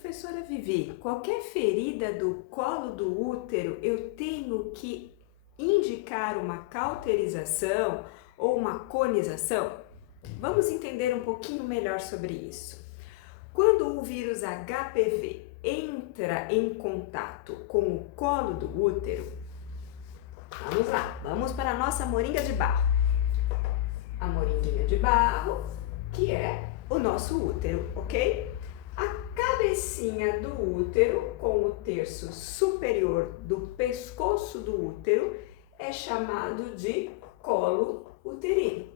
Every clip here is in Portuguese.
Professora Vivi, qualquer ferida do colo do útero eu tenho que indicar uma cauterização ou uma conização? Vamos entender um pouquinho melhor sobre isso. Quando o vírus HPV entra em contato com o colo do útero, vamos lá, vamos para a nossa moringa de barro. A moringuinha de barro, que é o nosso útero, ok? A cabecinha do útero, com o terço superior do pescoço do útero, é chamado de colo uterino.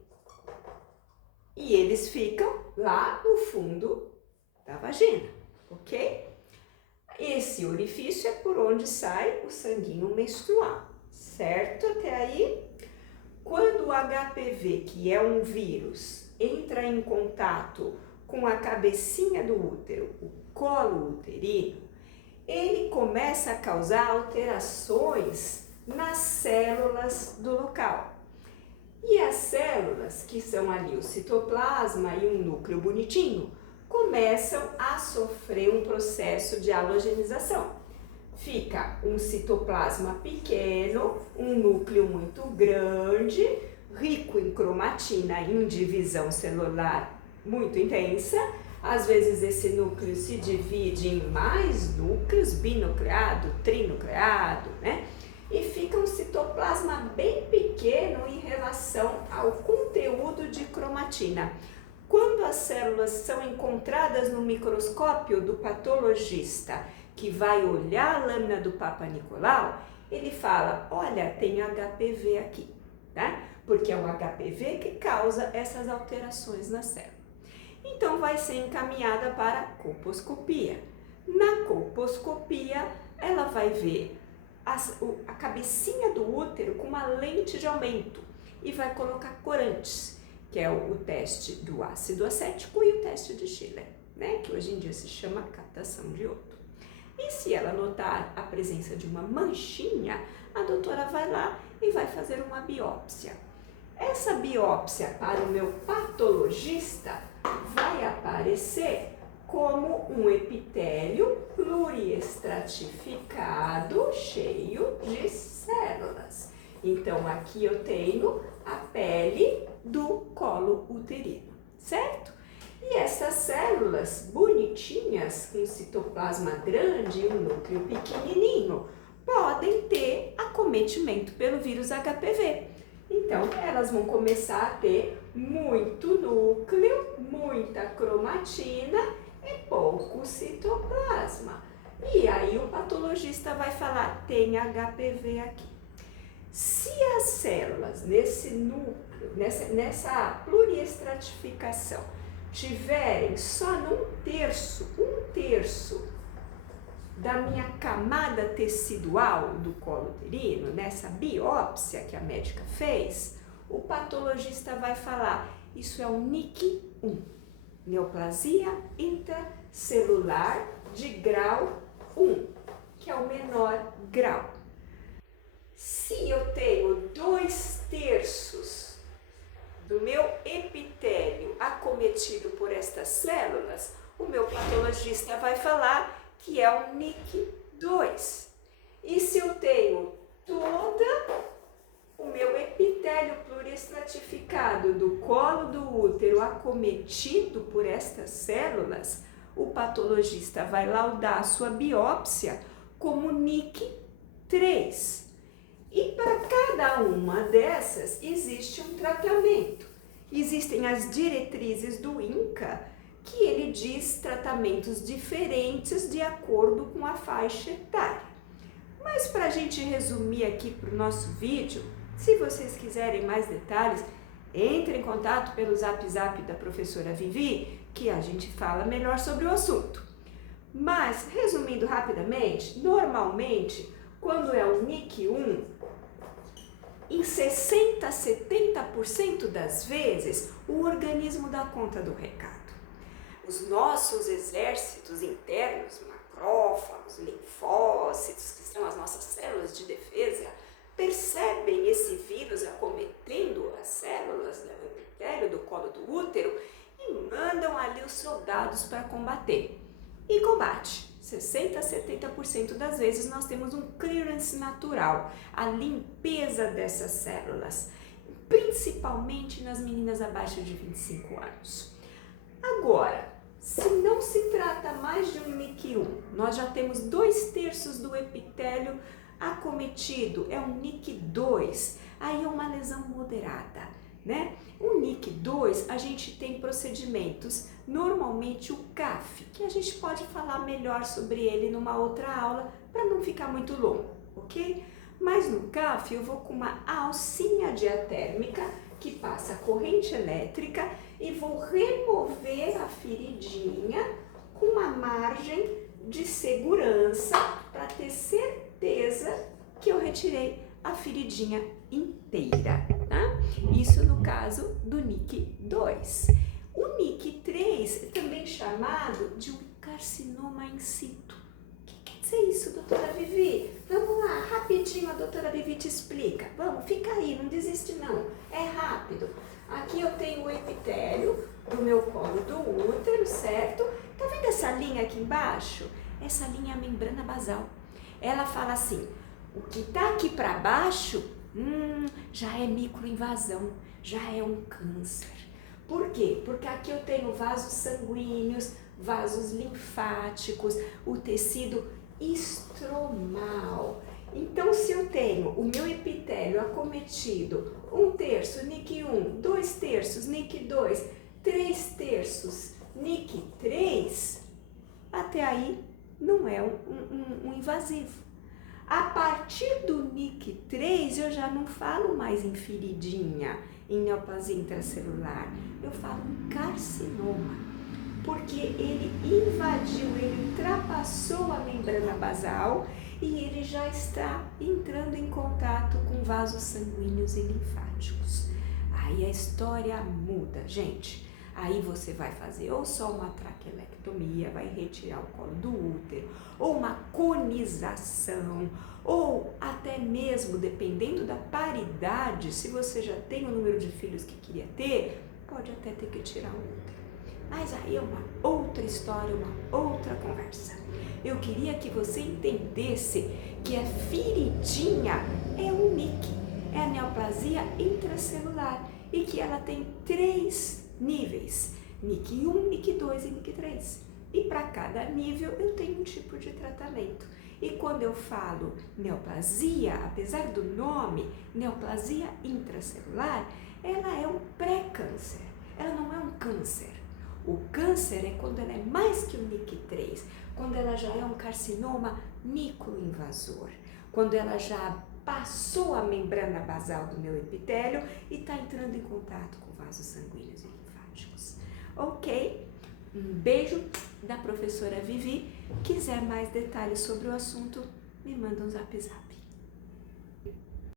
E eles ficam lá no fundo da vagina, ok? Esse orifício é por onde sai o sanguinho menstrual, certo? Até aí? Quando o HPV, que é um vírus, entra em contato com a cabecinha do útero, o colo uterino, ele começa a causar alterações nas células do local. E as células, que são ali o citoplasma e um núcleo bonitinho, começam a sofrer um processo de halogenização. Fica um citoplasma pequeno, um núcleo muito grande, rico em cromatina, em divisão celular muito intensa. Às vezes esse núcleo se divide em mais núcleos, binucleado, trinucleado, né? E fica um citoplasma bem pequeno em relação ao conteúdo de cromatina. Quando as células são encontradas no microscópio do patologista, que vai olhar a lâmina do Papa Nicolau, ele fala, olha, tem HPV aqui, né? Porque é o HPV que causa essas alterações na célula. Então vai ser encaminhada para a colposcopia. Na colposcopia, ela vai ver a cabecinha do útero com uma lente de aumento e vai colocar corantes, que é o teste do ácido acético e o teste de Schiller, né? Que hoje em dia se chama captação de iodo. E se ela notar a presença de uma manchinha, a doutora vai lá e vai fazer uma biópsia. Essa biópsia para o meu patologista vai aparecer como um epitélio pluriestratificado cheio de células. Então aqui eu tenho a pele do colo uterino, certo? E essas células bonitinhas, com citoplasma grande e um núcleo pequenininho, podem ter acometimento pelo vírus HPV. Então, elas vão começar a ter muito núcleo, muita cromatina e pouco citoplasma. E aí o patologista vai falar, tem HPV aqui. Se as células nesse núcleo, nessa pluriestratificação, tiverem só um terço da minha camada tecidual do colo uterino, nessa biópsia que a médica fez, o patologista vai falar, isso é um NIC1, neoplasia intracelular de grau 1, que é o menor grau. Se eu tenho 2/3 do meu epitélio acometido por estas células, o meu patologista vai falar que é o NIC2. E se eu tenho todo o meu epitélio pluriestratificado do colo do útero acometido por estas células, o patologista vai laudar a sua biópsia como NIC3. E para cada uma dessas existe um tratamento. Existem as diretrizes do INCA, que ele diz tratamentos diferentes de acordo com a faixa etária. Mas para a gente resumir aqui para o nosso vídeo, se vocês quiserem mais detalhes, entre em contato pelo Zap da professora Vivi, que a gente fala melhor sobre o assunto. Mas, resumindo rapidamente, normalmente, quando é o NIC1, em 60% a 70% das vezes, o organismo dá conta do recado. Os nossos exércitos internos, macrófagos, linfócitos, que são as nossas células de defesa, percebem esse vírus acometendo as células do epitélio do colo do útero e mandam ali os soldados para combater. e combate. 60 a 70% das vezes nós temos um clearance natural, a limpeza dessas células, principalmente nas meninas abaixo de 25 anos. Agora, se não se trata mais de um NIC1, nós já temos 2/3 do epitélio acometido, é um NIC2, aí é uma lesão moderada, né? O NIC2, a gente tem procedimentos, normalmente o CAF, que a gente pode falar melhor sobre ele numa outra aula, para não ficar muito longo, ok? Mas no CAF eu vou com uma alcinha diatérmica, que passa corrente elétrica, e vou remover a feridinha com uma margem de segurança para ter certeza que eu retirei a feridinha inteira, tá? Isso no caso do NIC2. O NIC3 é também chamado de um carcinoma in situ. O que quer dizer isso, doutora Vivi? Vamos lá, rapidinho a doutora Vivi te explica. Vamos, fica aí, não desiste não, é rápido. Aqui eu tenho o epitélio do meu colo do útero, certo? Tá vendo essa linha aqui embaixo? Essa linha é a membrana basal. Ela fala assim, o que tá aqui para baixo, já é microinvasão, já é um câncer. Por quê? Porque aqui eu tenho vasos sanguíneos, vasos linfáticos, o tecido estromal. Então, se eu tenho o meu epitélio acometido, 1/3 NIC1, 2/3 NIC2, 3/3 NIC3, até aí não é um invasivo. A partir do NIC3 eu já não falo mais em feridinha, em neoplasia intracelular, eu falo em carcinoma, porque ele invadiu, ele ultrapassou a membrana basal e ele já está entrando em contato com vasos sanguíneos e linfáticos. Aí a história muda, gente. Aí você vai fazer ou só uma traquelectomia, vai retirar o colo do útero, ou uma conização, ou até mesmo, dependendo da paridade, se você já tem o número de filhos que queria ter, pode até ter que tirar o útero. Mas aí é uma outra história, uma outra conversa. Eu queria que você entendesse que a feridinha é um NIC, é a neoplasia intracelular, e que ela tem 3 níveis, NIC1, NIC2 e NIC3. E para cada nível eu tenho um tipo de tratamento. E quando eu falo neoplasia, apesar do nome, neoplasia intracelular, ela é um pré-câncer, ela não é um câncer. O câncer é quando ela é mais que o NIC3, quando ela já é um carcinoma microinvasor, quando ela já passou a membrana basal do meu epitélio e está entrando em contato com vasos sanguíneos e linfáticos. Ok? Um beijo da professora Vivi. Quiser mais detalhes sobre o assunto, me manda um zap zap.